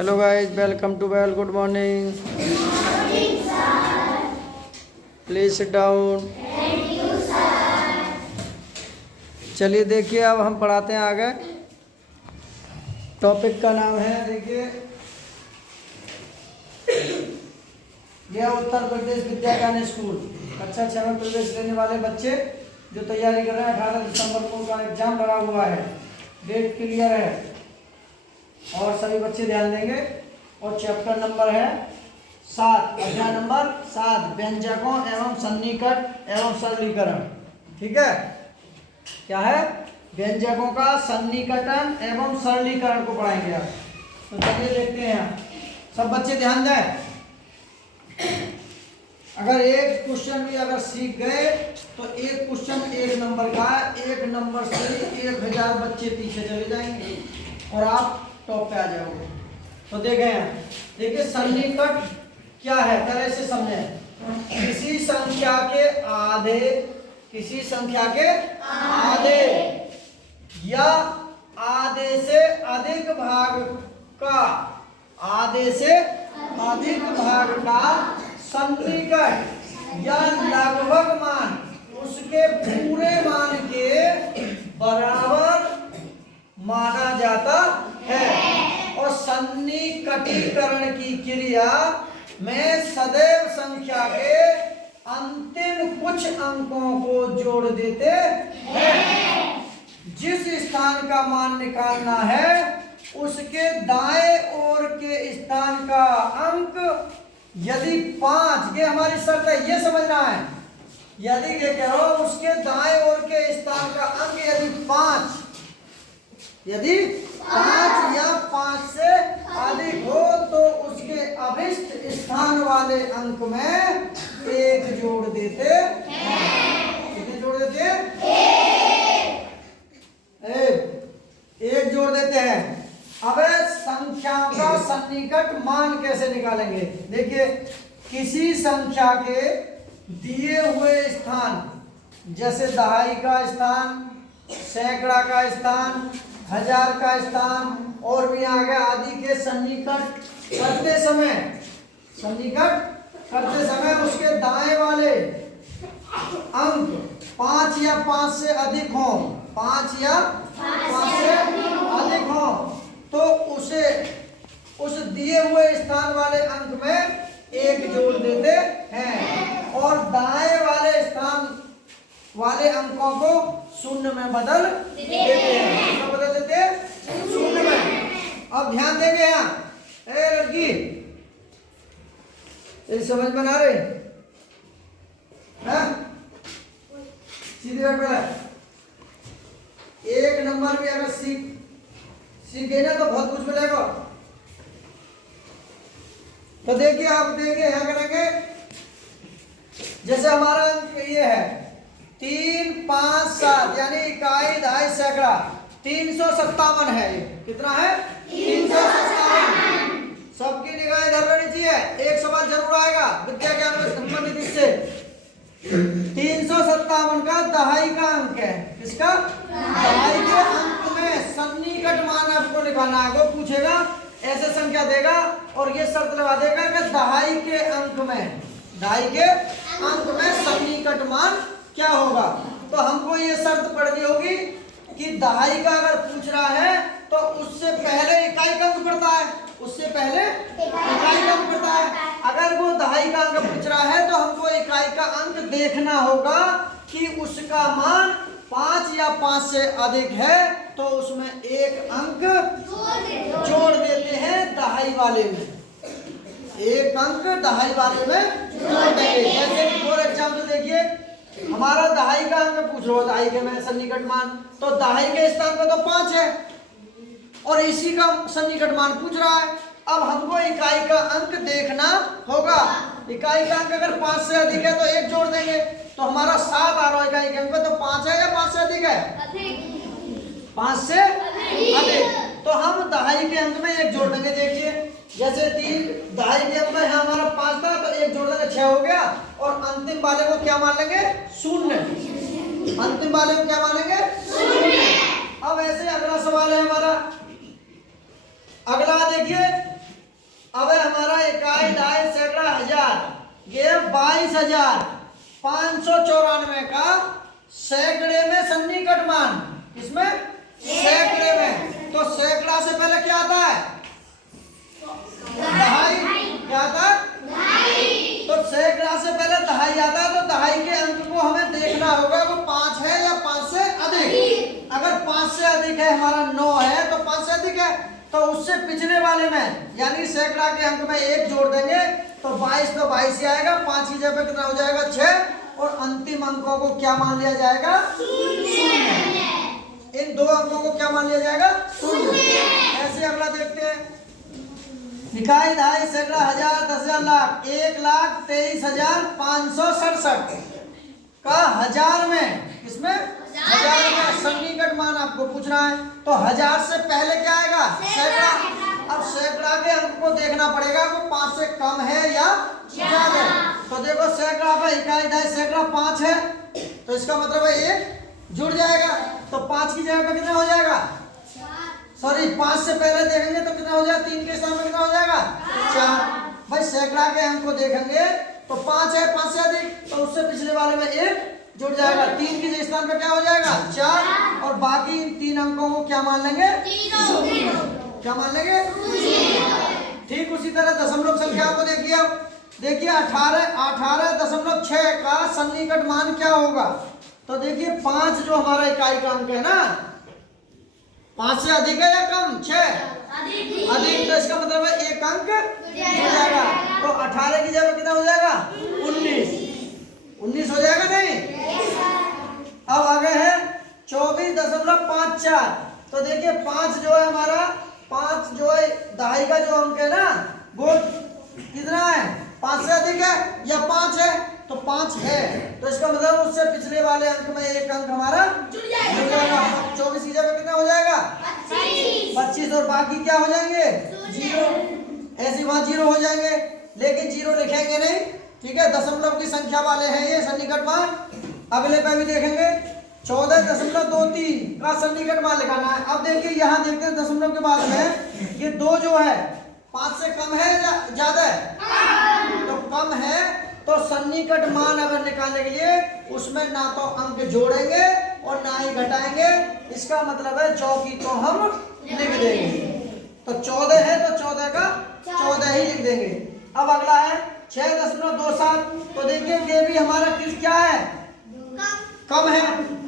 Hello guys, welcome to well good morning. Please sit down. चलिए देखिए, अब हम पढ़ाते हैं आगे। टॉपिक का नाम है, देखिए, यह उत्तर प्रदेश विद्यागान स्कूल कक्षा 6 में प्रवेश लेने वाले बच्चे जो तैयारी कर रहे हैं। 18 दिसंबर को उनका एग्जाम लगा हुआ है, डेट क्लियर है और सभी बच्चे ध्यान देंगे। और चैप्टर नंबर है 7, अध्याय नंबर 7, व्यंजकों एवं सन्निकट एवं सरलीकरण। ठीक है, क्या है? व्यंजकों का सन्निकटन एवं सरलीकरण को पढ़ाएंगे आप। तो चलिए देखते हैं, सब बच्चे ध्यान दें। अगर एक क्वेश्चन भी अगर सीख गए तो एक क्वेश्चन 1 नंबर का, 1 नंबर से 1000 बच्चे पीछे चले जाएंगे और आप टॉप पे आ जाओगे। तो देखिए सन्निकट क्या है, तरह से समझें। किसी संख्या के आधे या आधे से अधिक भाग का सन्निकट या लगभग मान उसके पूरे मान के बराबर माना जाता है। और सन्निकटीकरण की क्रिया में सदैव संख्या के अंतिम कुछ अंकों को जोड़ देते हैं। जिस स्थान का मान निकालना है उसके दाएं ओर के स्थान का अंक यदि 5, ये हमारी शर्त है, ये समझना है। यदि ये कह रहा हूं उसके दाएं ओर के स्थान का अंक यदि 5 या 5 से अधिक हो तो उसके अभिष्ट स्थान वाले अंक में 1 जोड़ देते हैं। कितने जोड़ देते हैं? 1 जोड़ देते हैं। अब संख्याओं का सन्निकट मान कैसे निकालेंगे? देखिए, किसी संख्या के दिए हुए स्थान, जैसे दहाई का स्थान, सैकड़ा का स्थान, 1000 का स्थान और भी आगे आदि के सन्निकट करते समय उसके दाएं वाले अंक 5 या 5 से अधिक हों, 5 या 5 से अधिक हों तो उसे उस दिए हुए स्थान वाले अंक में 1 जोड़ देते हैं और दाएं वाले स्थान वाले अंकों को 0 में बदल देते हैं। बदल देते हैं 0 में। अब ध्यान देंगे यहाँ, लड़की ये समझ में आ रही है? सीधी बात है। 1 नंबर भी अगर सीख गए ना तो बहुत कुछ मिलेगा। तो देखिए, आप देखिए यहाँ करेंगे, जैसे हमारा अंक ये है 3, 5, 7 यानी इकाई, दहाई, सैकड़ा 357 है। ये कितना है? 357। सबकी निगाह इधर रहनी चाहिए। एक सवाल जरूर आएगा विद्या ज्ञान में संबंधित इससे। 357 का दहाई का अंक है। किसका? दहाई के अंक में सन्निकट मान आपको निकालना है। वो पूछेगा, ऐसे संख्या देगा और ये शर्त लगा देगा कि दहाई के अंक में सन्निकट मान क्या होगा। तो हमको ये शर्त पढ़नी होगी कि दहाई का अगर पूछ रहा है तो उससे पहले इकाई का अंक पड़ता है, अगर वो दहाई का अंक पूछ रहा है तो हमको इकाई का अंक देखना होगा कि उसका मान 5 या 5 से अधिक है तो उसमें 1 अंक जोड़ देते हैं दहाई वाले में। 1 अंक दहाई वाले में जोड़ देंगे। जैसे फॉर एग्जाम्पल देखिए, हमारा दहाई का अंक पूछ रहा है, दहाई के में सन्निकट मान, तो दहाई के स्थान पर तो 5 है और इसी का सन्निकट मान पूछ रहा है। अब हमको इकाई का अंक देखना होगा। इकाई का अंक अगर 5 से अधिक है तो 1 जोड़ देंगे, तो हमारा 7 आ रहा है इकाई के अंक पे, तो 5 है या 5 से अधिक है? 5 से अधिक। तो हम दहाई के अंक में 1 जोड़ देंगे। देखिए, जैसे 3 दहाई के अंक में हमारा 5 था तो 1 जोड़ देंगे, 6 हो गया। और अंतिम वाले को क्या मान लेंगे? 0। अंतिम वाले को क्या मानेंगे? 0। अब ऐसे अगला सवाल है हमारा। अगला देखिए, अब है हमारा इकाई, दहाई, सैकड़ा, हजार, ये 22,594 का सैकड़े में सन्निकट मान, इसमें सैकड़े में। तो सैकड़ा से पहले क्या आता है? दहाई। क्या आता है? तो सैकड़ा से पहले दहाई आता है, तो दहाई के अंक को हमें देखना होगा वो 5 है या 5 से अधिक। अगर 5 से अधिक है, हमारा 9 है, तो 5 से अधिक है, तो उससे पिछले वाले में यानी सैकड़ा के अंक में 1 जोड़ देंगे तो 22, तो 22 ही आएगा। 5 की जगह कितना हो जाएगा? 6। और अंतिम अंकों को क्या मान लिया जाएगा? इन दो अंकों को क्या मान लिया जाएगा? शून्य। ऐसे अगला देखते हैं। इकाई, दहाई, सैकड़ा, हजार, 10,000, लाख, 1,23,567 का हजार में, इसमें हजार में सन्निकट मान आपको पूछना है। तो हजार से पहले क्या आएगा? सैकड़ा। अब सैकड़ा के अंक को देखना पड़ेगा वो 5 से कम है या ज्यादा है। तो देखो सैकड़ा का इकाई, दहाई, सैकड़ा 5 है, तो इसका मतलब है 1 जुड़ जाएगा। तो 5 की जगह पे कितना हो जाएगा? सॉरी, 5 से पहले देखेंगे तो कितना हो जाएगा? 3 के स्थान में कितना हो जाएगा? 4। भाई सैकड़ा के अंक को देखेंगे तो 5 है, 5 से अधिक, तो उससे पिछले वाले में 1 जुड़ जाएगा। 3 के स्थान पे क्या हो जाएगा? 4। और बाकी इन 3 अंकों को क्या मान लेंगे? क्या मान लेंगे? ठीक उसी तरह दशमलव संख्या को देखिए। देखिए 18.6 का सन्निकट मान क्या होगा? तो देखिए 5 जो हमारा इकाई का अंक है ना, 5 से अधिक है या कम? 6 अधिक, तो इसका मतलब है 1 अंक जुड़ जाएगा। तो 18 की जगह कितना हो जाएगा? 19 हो जाएगा। नहीं, अब आगे है 24.54। तो देखिए 5 जो है हमारा, 5 जो है दहाई का जो अंक है ना, वो कितना है? 5 से अधिक है या 5 है? तो 5 है, तो इसका मतलब उससे पिछले वाले अंक में 1 अंक हमारा जुड़ जाएगा। 24 की जगह कितना हो जाएगा? 25। और बाकी क्या हो जाएंगे? 0। ऐसे वहां 0 हो जाएंगे, लेकिन 0 लिखेंगे नहीं, ठीक है। दशमलव की संख्या वाले हैं ये सन्निकट मान। अगले पे भी देखेंगे 14.23 का सन्निकट मान लिखाना है। अब देखिए यहाँ देखते हैं दशमलव के बाद में ये 2 जो है 5 से कम है या ज्यादा है? तो कम है, तो सन्निकट मान अगर निकालने के लिए उसमें ना तो अंक जोड़ेंगे और ना ही घटाएंगे। इसका मतलब है चौकी को हम लिख देंगे। तो 14 है तो 14 का 14 ही लिख देंगे। अब अगला है 6.27। तो देखिए ये भी हमारा किस क्या है? कम है।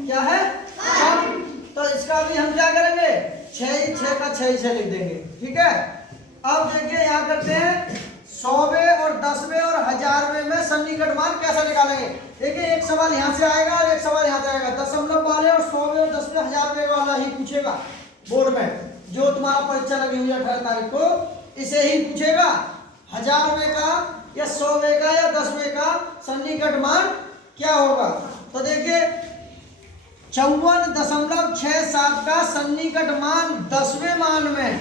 क्या है? कम। तो इसका भी हम क्या करेंगे? 6 का 6 लिख देंगे, ठीक है। अब देखिए यहाँ करते हैं 100वें और 10वें और 1000वें में सन्निकट मान कैसे निकालेंगे। देखिए एक सवाल यहाँ से आएगा और एक सवाल यहाँ से आएगा। दशमलव वाले और 100वें और 10वें 1000वें वाला ही पूछेगा बोर्ड में, जो तुम्हारा परीक्षा लगी हुई है 18 तारीख को, इसे ही पूछेगा। 1000वें का या 100वें का या 10वें का सन्निकट मान क्या होगा? तो देखिए 54.67 का सन्निकट मान 10वें मान में,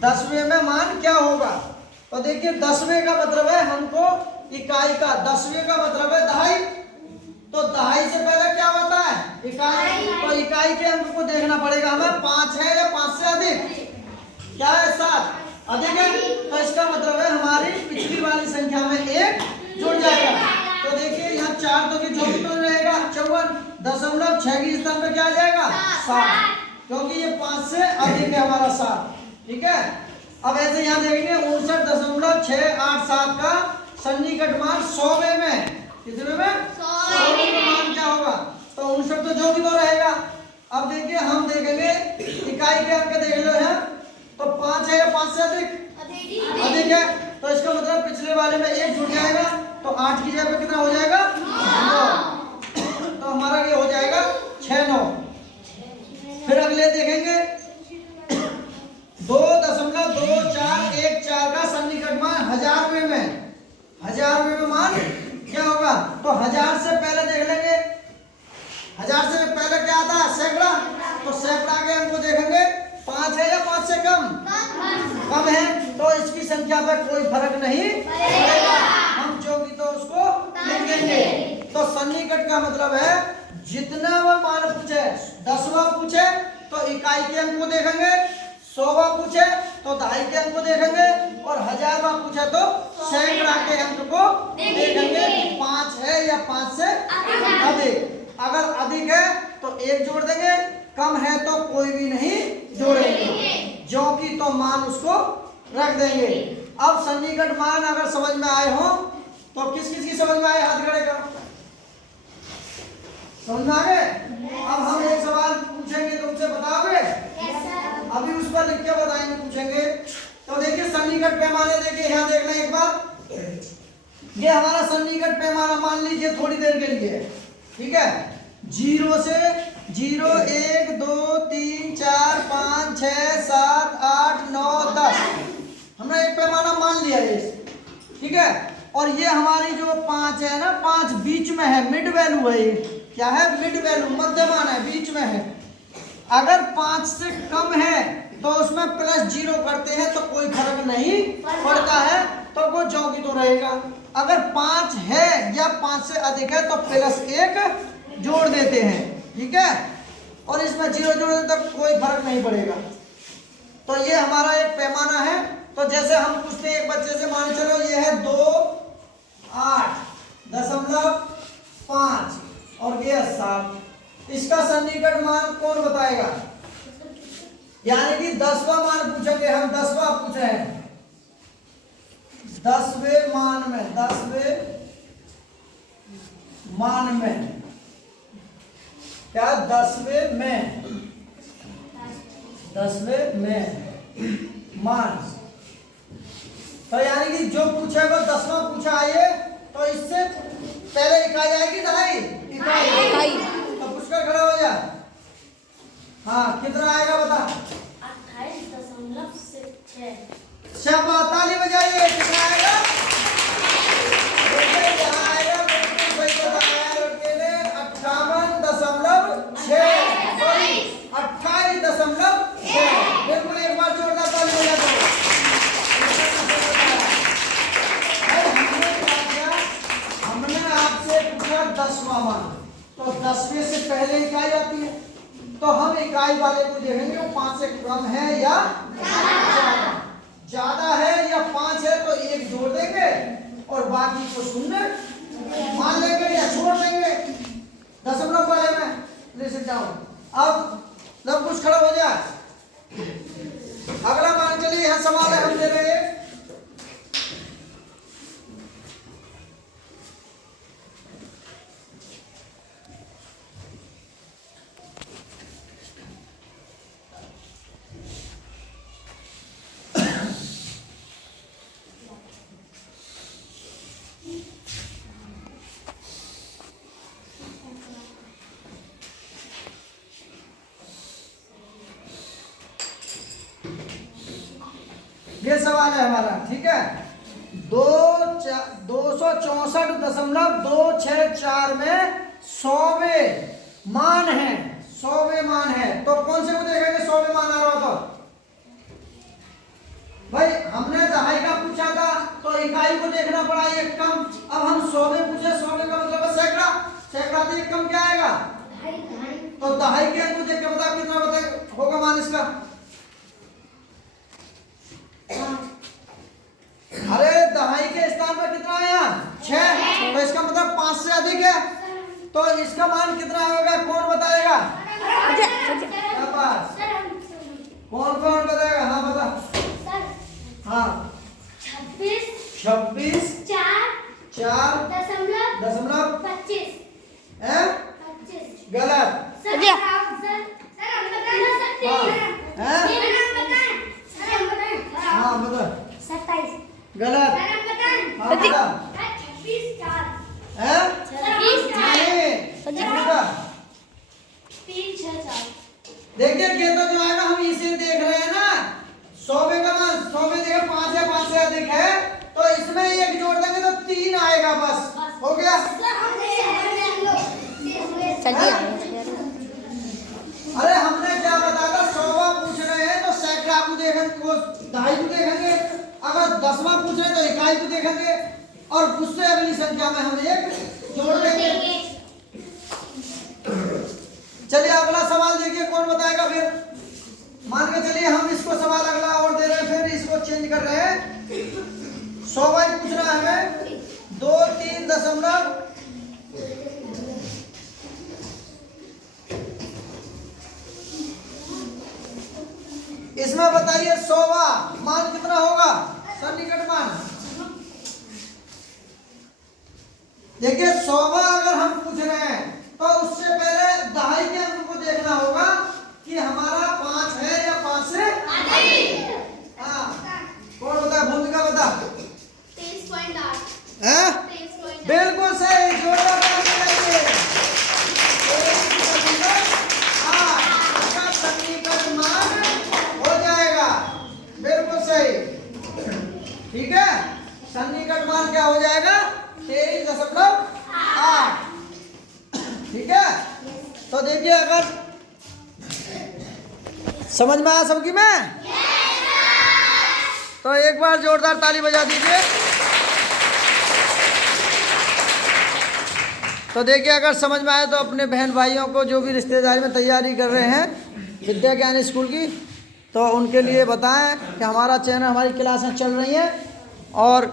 10वें में मान क्या होगा? तो देखिए 10वें का मतलब है हमको इकाई का, 10वें का मतलब है दहाई। तो दहाई से पहले क्या होता है? इकाई। तो इकाई के अंक को देखना पड़ेगा हमें, 5 है या 5 से अधिक? क्या है? 7 अधिक है, तो इसका मतलब है हमारी पिछली वाली संख्या में 1 जुड़ जाएगा। तो देखिए यहाँ 4 तो की जो भी तो रहेगा 54.6 की स्थान पे क्या आ जाएगा? 7, क्योंकि ये 5 से अधिक है हमारा 7, ठीक है। अब ऐसे यहाँ देखेंगे 59.687 का सन्निकट मान 100वें में, कितने में? 100वें में मान क्या होगा? तो 59 तो जो भी तो रहेगा। अब देखिए हम देखेंगे इकाई के अंक देख लो यहाँ, तो 5 है या 5 से अधिक? अधिक है, तो इसका मतलब पिछले वाले में 1 जुड़ जाएगा। तो 8 की जगह पे कितना हो जाएगा? 9। तो हमारा ये हो जाएगा 6-9। फिर अगले देखेंगे 2.2414 का सन्निकट मान 1000वें में, 1000वें में मान क्या होगा? तो 1000 से पहले देख लेंगे, 1000 से पहले क्या आता है? सैकड़ा। तो सैकड़ा के अंक को देखेंगे, 5 है या 5 से कम? कम है, तो इसकी संख्या पर कोई फर्क नहीं पड़ेगा, हम जो भी तो उसको लिख देंगे। तो सन्निकट का मतलब है जितना वो मान पूछे, 10वां पूछे तो इकाई के अंक को देखेंगे, 100वां पूछे तो दहाई के अंक को देखेंगे, और 1000वां पूछे तो सैकड़ा के अंक को देखेंगे 5 है या 5 से अधिक। अगर अधिक है तो 1 जोड़ देंगे, कम है तो कोई भी नहीं जोड़ेंगे, जो कि तो मान उसको रख देंगे। अब सन्निकट मान अगर समझ में आए हो तो किस किस की समझ में आए, हाथ खड़े करो। समझ में आ गए? अब हम एक सवाल पूछेंगे तो मुझसे बताओगे? अभी उस पर लिख के बताएंगे, पूछेंगे। तो देखिए सन्निकट पैमाने, देखिए यहाँ देख लें एक बार। ये हमारा सन्निकट पैमाना मान लीजिए थोड़ी देर के लिए, ठीक है। 0 से 0 1 2 3 4 5 6 7 8 9 10 हमने एक पैमाना मान लिया है, ठीक है। और ये हमारी जो 5 है ना, 5 बीच में है, मिड वैल्यू है। ये क्या है? मिड वैल्यू, मध्यमान है, बीच में है। अगर 5 से कम है तो उसमें +0 करते हैं तो कोई फर्क नहीं पड़ता है, तो वो जो की तो रहेगा। अगर 5 है या 5 से अधिक है तो +1 जोड़ देते हैं, ठीक है। और इसमें 0 जोड़ देते तो कोई फर्क नहीं पड़ेगा। तो ये हमारा एक पैमाना है। तो जैसे हम पूछते हैं एक बच्चे से, मान चलो ये है 2 8.5 और ये 7, इसका सन्निकट मान कौन बताएगा? यानी कि 10वां मान पूछेंगे हम, 10वां पूछे हैं, 10वें मान में, 10वें मान में क्या? 10वें में मान। तो यानी कि जो पूछेगा 10वां पूछा आइए, तो इससे पहले इकाई आएगी, दहाई इकाई। तो पुष्कर खड़ा हो जा। हाँ, कितना आएगा बता? 28.6। ताली बजाइए, कितना आएगा? यहाँ आएगा, बिल्कुल सही बताया लड़के ने, 58.6, 28.6। बिल्कुल, एक बार जोरदार ताली बजा दो। हमने आपसे पूछा 10वां मान, तो 10वें से पहले इकाई आती है, तो हम इकाई वाले को देखेंगे वो 5 से कम है या ज्यादा है, या 5 है तो 1 जोड़ देंगे और बाकी को 0 मान लेंगे या छोड़ देंगे। दशमलव वाले में ले से जाओ। अब सब कुछ खड़ा हो जाए। अगला मान चलिए, यहाँ सवाल है, हम दे रहे हैं ये सवाल है हमारा, ठीक है। 264.264 में 100वें मान है, 100वें मान है। तो कौन से को देखेंगे 100वें मान आ रहा था? भाई हमने दहाई का पूछा था तो इकाई को देखना पड़ा, एक कम। अब हम 100वें पूछे, 100वें का मतलब है सैकड़ा। सैकड़ा से एक कम क्या आएगा? तो दहाई के अंक को देख के बता कितना होगा मान इसका। अरे दहाई के स्थान पर कितना है यहाँ? 6, तो इसका मतलब 5 से अधिक है, तो इसका मान कितना होगा? कौन बताएगा? कौन बताएगा? हाँ बता। हाँ 26 4 दशमलव 25 गलत। हाँ बता। 27 गलत। हाँ बता। 26 4 देखिए ये तो जो आएगा हम इसे देख रहे हैं ना, 100वें का मान 100वें देखा 5 है, 5 से अधिक है तो इसमें 1 जोड़ देंगे तो 3 आएगा, बस हो गया। अरे हमने क्या बताया था, 100वां पूछ रहे हैं तो सैकड़ा को देखेंगे, वो दहाई को देखेंगे। अगर 10वां पूछ रहे हैं तो इकाई को देखेंगे और उससे अगली संख्या में हम 1 जोड़ देंगे। चलिए अगला सवाल देखिए, कौन बताएगा फिर? मान के चलिए हम इसको सवाल अगला और दे रहे हैं, फिर इसको चेंज कर रहे हैं। 100 ही पूछ रहा है हमें, 2 3 दशमलव इसमें बताइए 100वां मान कितना होगा, सन्निकट मान। देखिए 100वां अगर हम पूछ रहे हैं तो उससे पहले दहाई के अंक को देखना होगा कि हमारा 5 है या 5 से अधिक। हाँ कौन बता, भूमिका बता। 23.8 है बिल्कुल सही, जोरदार ताली बजाइए। 23.8 इसका सन्निकट मान हो जाएगा, बिल्कुल सही। ठीक है, सन्निकट मान क्या हो जाएगा, 23.8। ठीक है, तो देखिए अगर समझ में आया सबकी में, तो एक बार जोरदार ताली बजा दीजिए। तो देखिए अगर समझ में आए तो अपने बहन भाइयों को जो भी रिश्तेदारी में तैयारी कर रहे हैं विद्या ज्ञान स्कूल की, तो उनके लिए बताएं कि हमारा चैनल, हमारी क्लासें चल रही हैं और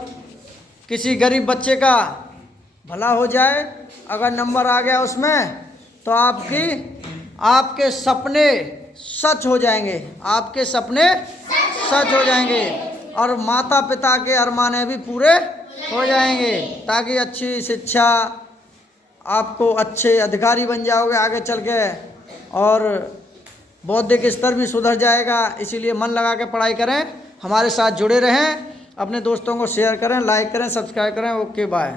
किसी गरीब बच्चे का भला हो जाए। अगर नंबर आ गया उसमें तो आपके सपने सच हो जाएंगे, आपके सपने सच हो जाएंगे और माता पिता के अरमाने भी पूरे हो जाएंगे, ताकि अच्छी शिक्षा, आपको अच्छे अधिकारी बन जाओगे आगे चल के और बौद्धिक स्तर भी सुधर जाएगा। इसीलिए मन लगा के पढ़ाई करें, हमारे साथ जुड़े रहें, अपने दोस्तों को शेयर करें, लाइक करें, सब्सक्राइब करें। Okay bye.